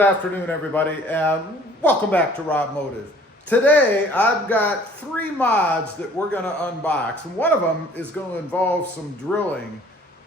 good afternoon, everybody, and welcome back to RobMotive. Today, I've got 3 mods that we're going to unbox, and one of them is going to involve some drilling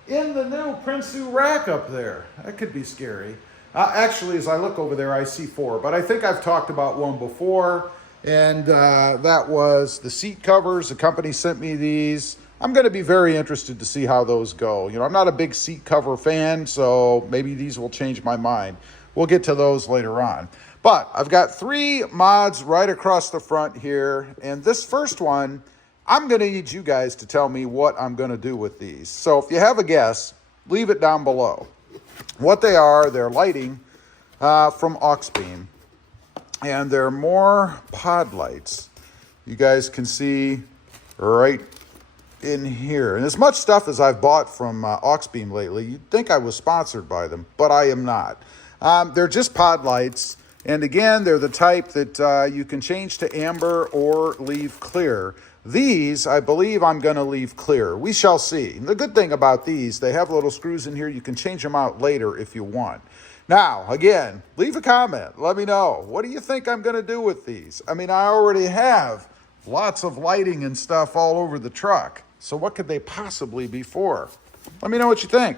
in the new Prinsu rack up there. That could be scary. Actually, as I look over there, I see 4, but I think I've talked about one before, and that was the seat covers. The company sent me these. I'm going to be very interested to see how those go. You know, I'm not a big seat cover fan, so maybe these will change my mind. We'll get to those later on. But I've got 3 mods right across the front here, and this first one, I'm going to need you guys to tell me what I'm going to do with these. So if you have a guess, leave it down below. What they are, they're lighting from Auxbeam, and they're more pod lights. You guys can see right in here. And as much stuff as I've bought from Auxbeam lately, you'd think I was sponsored by them, but I am not. They're just pod lights, and again, they're the type that you can change to amber or leave clear. These, I believe I'm going to leave clear. We shall see. And the good thing about these, they have little screws in here. You can change them out later if you want. Now, again, leave a comment. Let me know. What do you think I'm going to do with these? I mean, I already have lots of lighting and stuff all over the truck. So what could they possibly be for? Let me know what you think.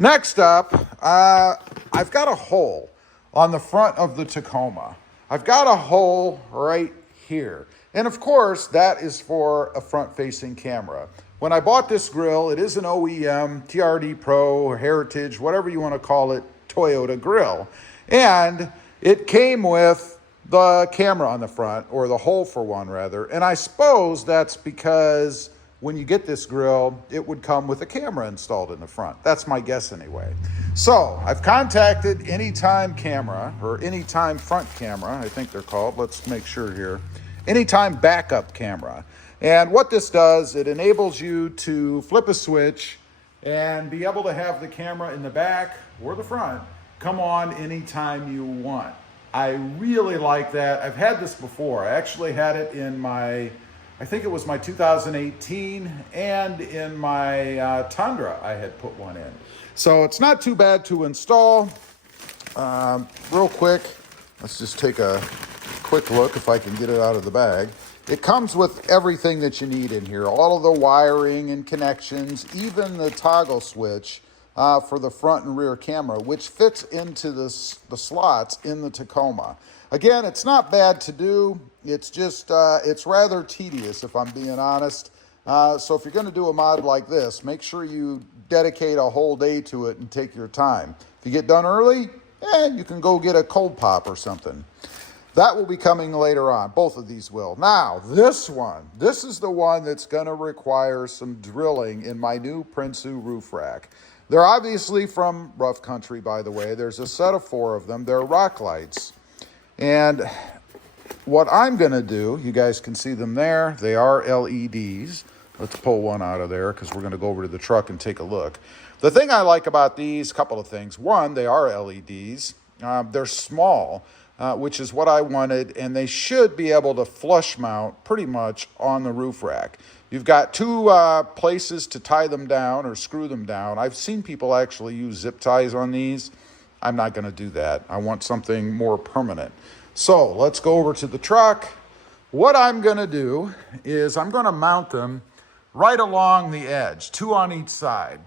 Next up, I've got a hole on the front of the Tacoma. I've got a hole right here. And of course, that is for a front-facing camera. When I bought this grill, it is an OEM, TRD Pro, Heritage, whatever you want to call it, Toyota grill. And it came with the camera on the front, or the hole for one, rather. And I suppose that's because when you get this grill, it would come with a camera installed in the front. That's my guess anyway. So I've contacted Anytime Camera, or Anytime Front Camera, I think they're called. Let's make sure here. Anytime Backup Camera. And what this does, it enables you to flip a switch and be able to have the camera in the back or the front come on anytime you want. I really like that. I've had this before. I actually had it in my, I think it was my 2018, and in my Tundra, I had put one in. So it's not too bad to install. Real quick, let's just take a quick look if I can get it out of the bag. It comes with everything that you need in here, all of the wiring and connections, even the toggle switch for the front and rear camera, which fits into the slots in the Tacoma. Again, it's not bad to do. It's just, it's rather tedious, if I'm being honest. So if you're going to do a mod like this, make sure you dedicate a whole day to it and take your time. If you get done early, you can go get a cold pop or something. That will be coming later on. Both of these will. Now, this one. This is the one that's going to require some drilling in my new Prinsu roof rack. They're obviously from rough country, by the way. There's a set of 4 of them. They're rock lights. And what I'm going to do, you guys can see them there. They are LEDs. Let's pull one out of there because we're going to go over to the truck and take a look. The thing I like about these, a couple of things. One, they are LEDs. They're small, which is what I wanted, and they should be able to flush mount pretty much on the roof rack. You've got 2 places to tie them down or screw them down. I've seen people actually use zip ties on these. I'm not going to do that. I want something more permanent. So let's go over to the truck. What I'm going to do is I'm going to mount them right along the edge, 2 on each side,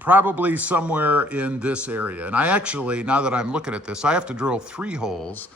probably somewhere in this area. And I actually, now that I'm looking at this, I have to drill 3 holes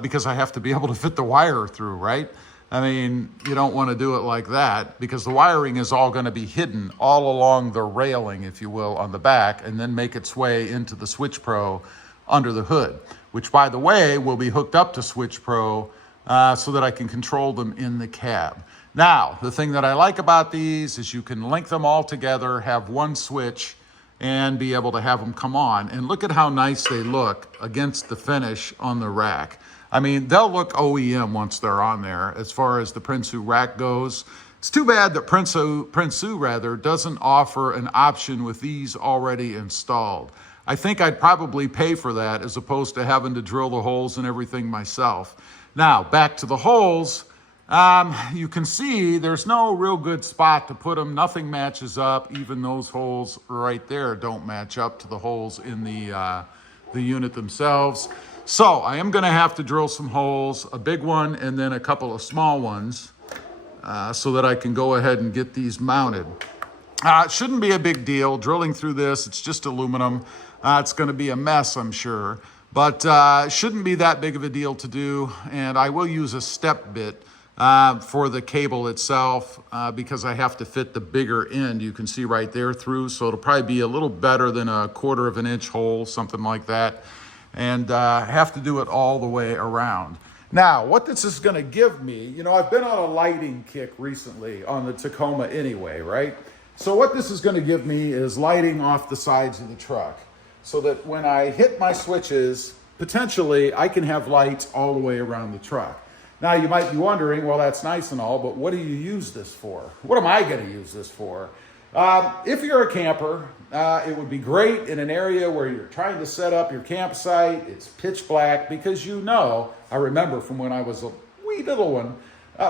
because I have to be able to fit the wire through, right? I mean, you don't want to do it like that because the wiring is all going to be hidden all along the railing, if you will, on the back, and then make its way into the Switch Pro under the hood, which, by the way, will be hooked up to Switch Pro so that I can control them in the cab. Now, the thing that I like about these is you can link them all together, have one switch, and be able to have them come on. And look at how nice they look against the finish on the rack. I mean, they'll look OEM once they're on there as far as the Prinsu rack goes. It's too bad that Prinsu doesn't offer an option with these already installed. I think I'd probably pay for that as opposed to having to drill the holes and everything myself. Now, back to the holes. You can see there's no real good spot to put them. Nothing matches up. Even those holes right there don't match up to the holes in the the unit themselves. So I am going to have to drill some holes, a big one and then a couple of small ones, so that I can go ahead and get these mounted. It shouldn't be a big deal drilling through this. It's just aluminum. It's going to be a mess, I'm sure, but it shouldn't be that big of a deal to do. And I will use a step bit for the cable itself, because I have to fit the bigger end, you can see right there through. So it'll probably be a little better than a 1/4 of an inch hole, something like that. And have to do it all the way around. Now, what this is going to give me, you know, I've been on a lighting kick recently on the Tacoma anyway, right? So what this is going to give me is lighting off the sides of the truck, so that when I hit my switches, potentially I can have lights all the way around the truck. Now, you might be wondering, well, that's nice and all, but what do you use this for? What am I going to use this for? If you're a camper, it would be great in an area where you're trying to set up your campsite. It's pitch black, because I remember from when I was a wee little one,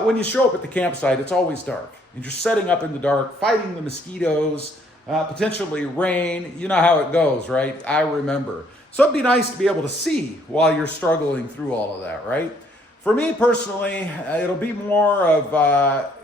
when you show up at the campsite, it's always dark. And you're setting up in the dark, fighting the mosquitoes, potentially rain. You know how it goes, right? I remember. So it'd be nice to be able to see while you're struggling through all of that, right? For me personally, it'll be more of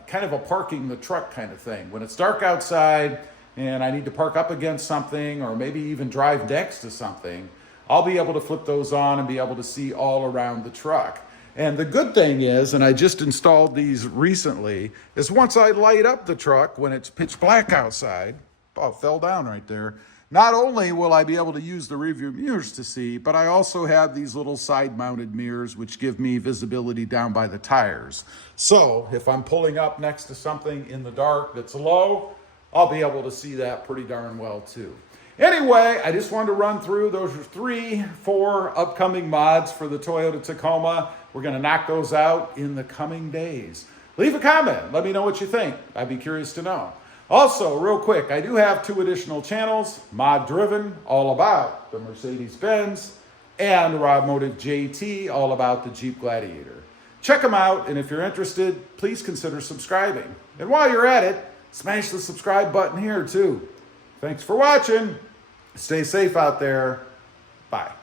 kind of a parking the truck kind of thing. When it's dark outside and I need to park up against something, or maybe even drive next to something, I'll be able to flip those on and be able to see all around the truck. And the good thing is, and I just installed these recently, is once I light up the truck when it's pitch black outside, oh, it fell down right there. Not only will I be able to use the rearview mirrors to see, but I also have these little side-mounted mirrors which give me visibility down by the tires. So if I'm pulling up next to something in the dark that's low, I'll be able to see that pretty darn well too. Anyway, I just wanted to run through. Those are 4 upcoming mods for the Toyota Tacoma. We're going to knock those out in the coming days. Leave a comment. Let me know what you think. I'd be curious to know. Also, real quick, I do have 2 additional channels, Mod Driven, all about the Mercedes-Benz, and RobMotive JT, all about the Jeep Gladiator. Check them out, and if you're interested, please consider subscribing. And while you're at it, smash the subscribe button here too. Thanks for watching. Stay safe out there. Bye.